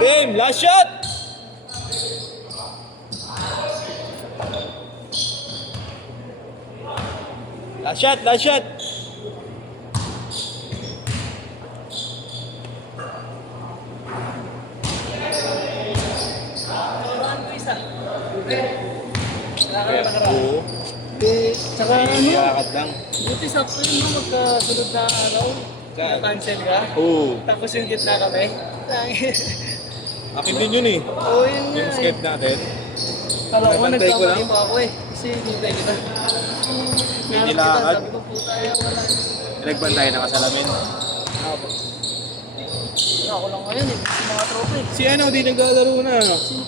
Game, last shot! Last shot, last shot! Oo. Tsaka ano, Iyakad lang. buti sakto yun, no? Magkasunod na araw. Na-cancel ka. Oo. Tapos yung gitna kami. Akin din yun eh. Oo, yun nga Yung eh. skate natin. Kala ko Nagantay ko lang. nagkamali pa ako eh. Kasi hintay kita. Narap kita, nilakad. sabi ko puta ayaw wala. Nagbantay na kasalamin. Ako. Ako lang ngayon eh. Kasi mga tropa eh. Si ano, di naglalaro na.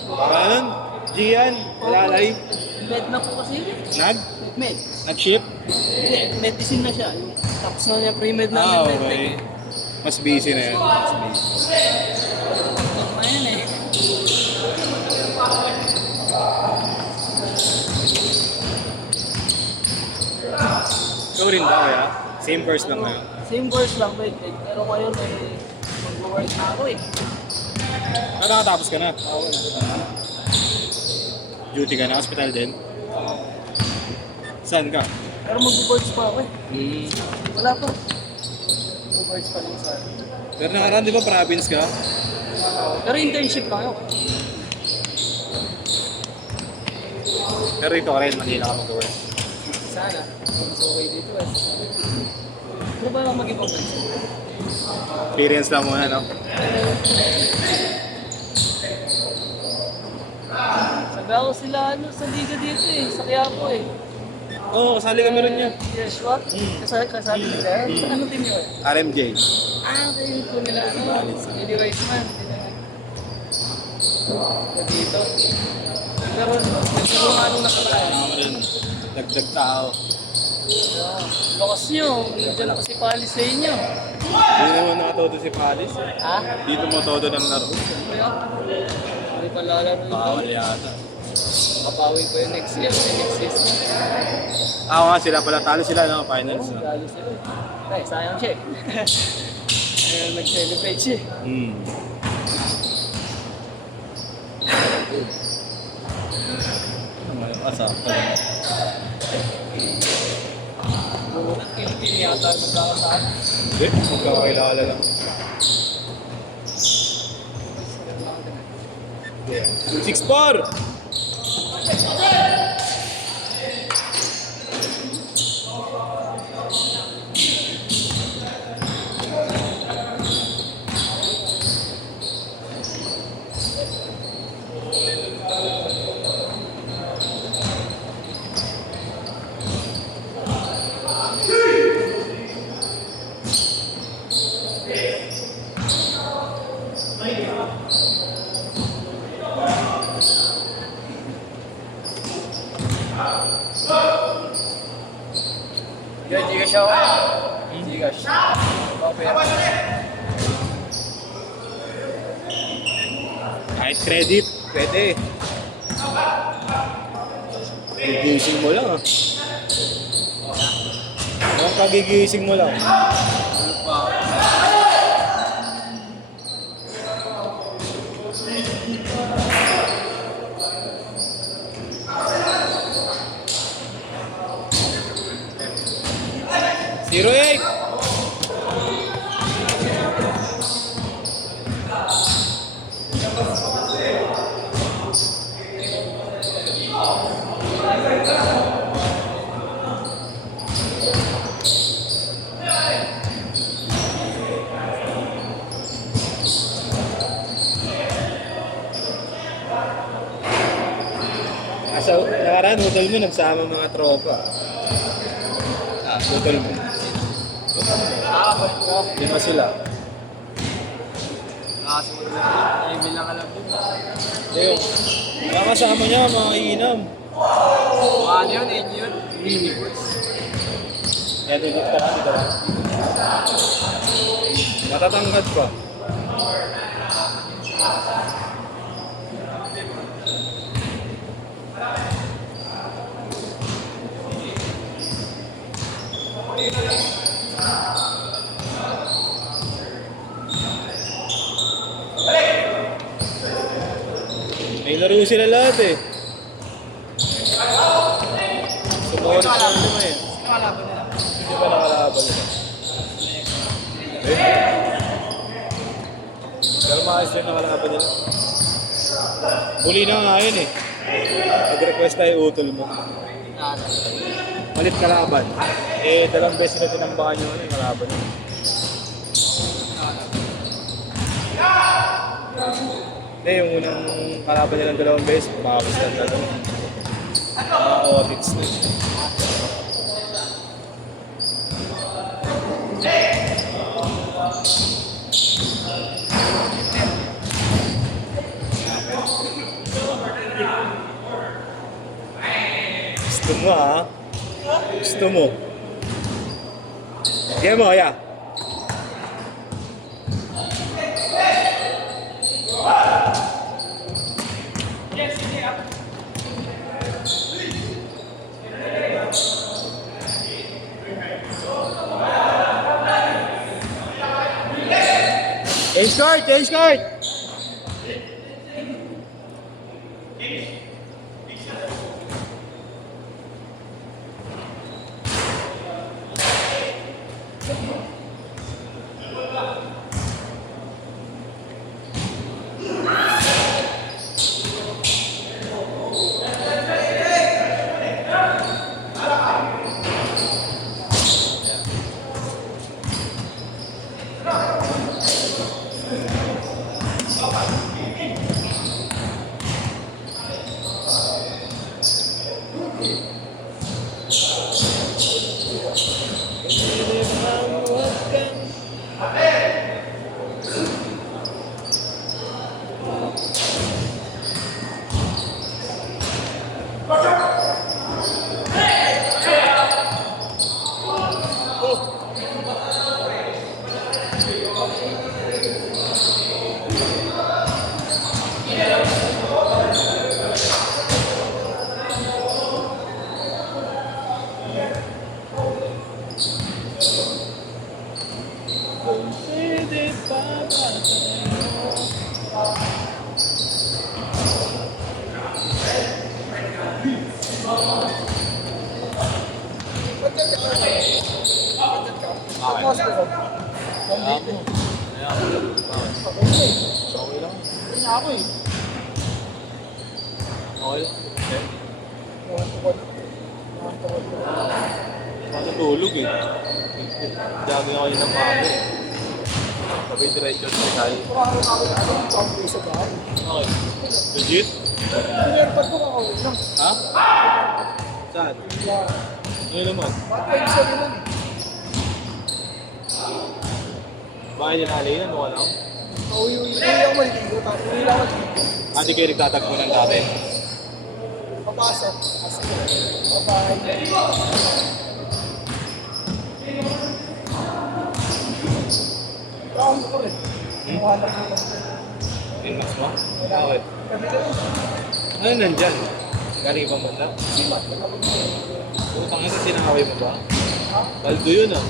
Kanan? Gian? Lalay? Med na po kasi yun eh. Med. Nag-ship? Hindi, medicine na siya. Tapos na niya pre-med na Ah, med. okay. Mas busy na yan. Mas busy. Ayan eh. Ikaw rin ba kaya? Same verse lang ngayon. Same course lang med. Pero ngayon eh, mag-work na ako eh. Nakatapos ka na? Duty ka na? Hospital din? Saan ka? Pero mag-boards pa ako eh. Hmm. Wala pa. Mag-boards pa lang sa akin. Pero nakaraan, di ba province ka? Pero internship lang ako. Pero ito rin, Manila ka mag-work. Sana. Mas okay dito eh. Ano ba lang mag-ibang bansa? Experience lang muna, no? Sabi ako sila ano, sa liga dito eh. Sa Quiapo eh. Oo, kasali kami rin niya. Joshua? Kasali nila. Sa ano team yun? RMJ. Ah, kayo po nila. Ano? Eddie Weissman. Dito. Pero nagkaroon nga nung nakaraan. Kasama rin. Dagdag tao. Lakas nyo. Nandiyan ako si Palis sa inyo. Hindi naman nakatodo si Palis. Ha? Dito mo todo ng laro. Kaya? Hindi pa lalaro ito. Bawal yata. Kapawi ko yung next year. Next season. Ah, nga sila pala. Talo sila, no? Finals. No? Lalo sila. Ay, sayang siya eh. Ayun, nag-celebrate siya eh. Hmm. Asap. Yung team yata magkakasaan. Hindi, magkakakilala lang. 6-4! Yan, Gcash ako. Gcash. Kahit credit, pwede. Gigising mo lang ah. Ang kagigising mo lang. Zero eight. Sa nakaraan, hotel mo, nagsama mga tropa. Ah, hotel mo. Lima sila. Email lang alam yun. Ayun. Mga kasama niya, mga iinam. Ano yun? Yun? Minibus. Kaya dito ka dito. Matatangkad pa. Pinaro sila lahat eh. Sumuha na siya lima eh. Nakalaban nila. Hindi pa nakalaban nila. Eh? Pero maayos yung nakalaban nila. Huli na nga yun eh. Nag-request tayo utol mo. Malit kalaban. Eh, dalawang beses na tinambakan yung kalaban nila. Hindi, yung unang kalaban nilang dalawang beses, makakastan na doon. Mga audits na. Gusto mo ha? Gusto mo? Game mo, yeah. Change card! Change card! Matutulog eh. Jogging ako yun ng mami. Sabay diretso sa tayo. Okay. Legit? Ha? Saan? Ano naman? Bakit ninali yan? Ano ka lang? Hindi kayo nagtatagpo ng dati. Papasok. Bye-bye. Ko rin. Wala na ako. Pinmas mo? Bakit? Ano nandyan? Galing ibang banda? Simat. Utang nga sa sinakaway mo ba? Baldo yun ah.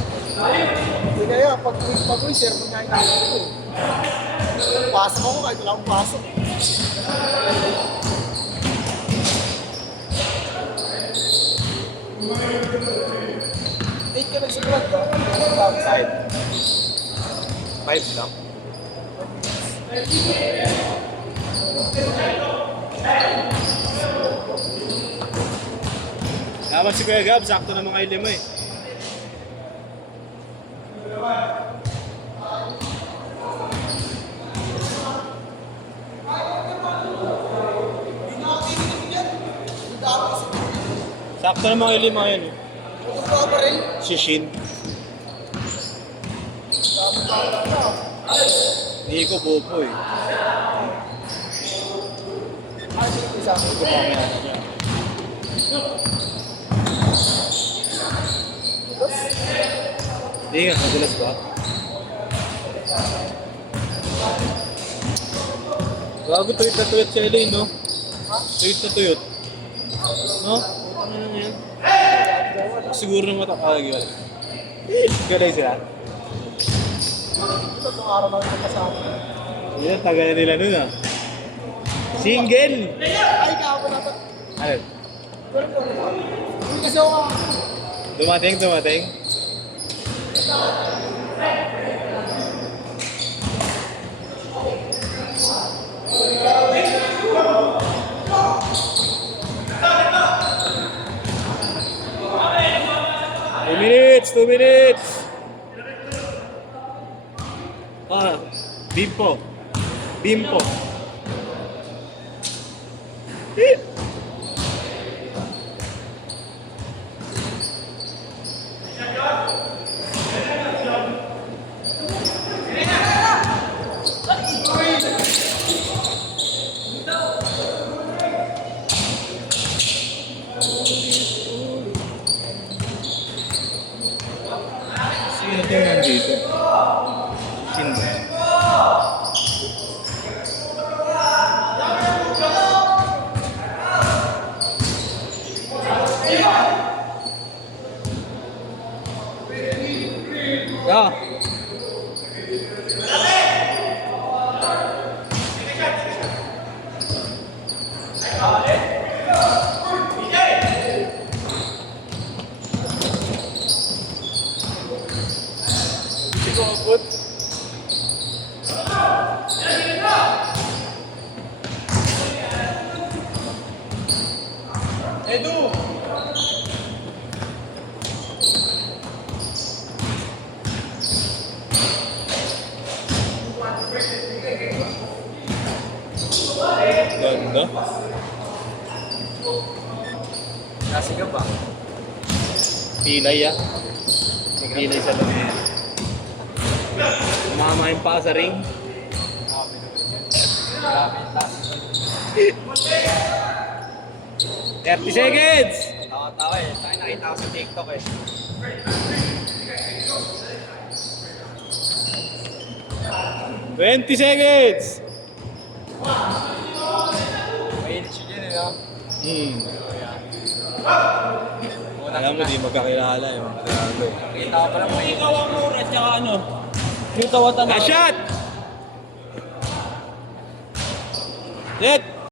Hindi kaya, pag-uwi, sir, magkain tayo ko. Pasok ako kahit wala akong pasok. Take ka nagsulat ka. Side. 5 lang. Naman si Kuya Gab, sakto na mga ilima eh. Sakto na mga ilima yan eh. Si Shin. Hindi ko bobo eh. Hindi ko mamaya niya. Hindi nga, nagulas ba? Bago tuyot na tuyot si Elaine, no? Tuyot na tuyot. No? Ano na yan? Siguro na matakagi wala. Galay sila. Ito itong araw lang ito kasama. Yan, tagal na nila nun ah. Single! Ay, kahapon na to. Ano? Hindi kasi ako Dumating, dumating. Two minutes, 2 minutes. Ah, Bimpo. Bimpo. Sino ito yung nandito? Sino ba yan? Ah! Hindi ko abot. Edu! Ganda. Nasigaw ba? Pilay ah. Pilay sa loob. Umamahin pa sa ring. 30 seconds! Tawa-tawa eh. Tayo nakita ko sa TikTok eh. $20 seconds! Mainit siya dyan eh, no? Alam mo, di magkakilala eh. Magkakilala. Kita ko pala mainit. Ikaw ang mura at saka ano? Ikaw ang A shot! Set!